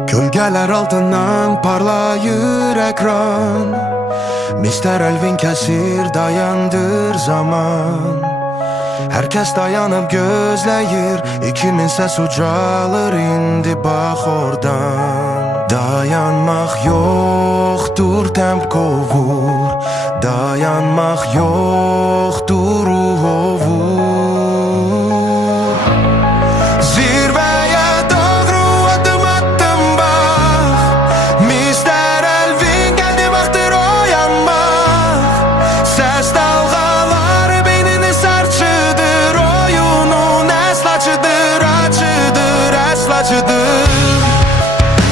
Gölgeler altından parlayır ekran. Mr. Elvin kesir dayandır zaman. Herkes dayanıp gözleyir, İkimin ses ucalır indi bak oradan. Dayanmak yoktur temp kovur, dayanmak yoktur ovur. Zirveye doğru adım attım bak, Mr. Elvin geldi vaxtdır oyanmak. Ses dalgaları beynini sarçıdır, oyunun əslacıdır, acıdır, əslacıdır.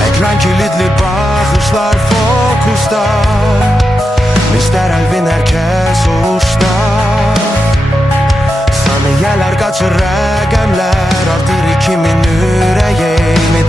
Ekran kilitli bakışlar fokusta, Mr. Elvin herkes uçta. Saniyeler kaçır rəqəmlər, artır 2000 ürəyimin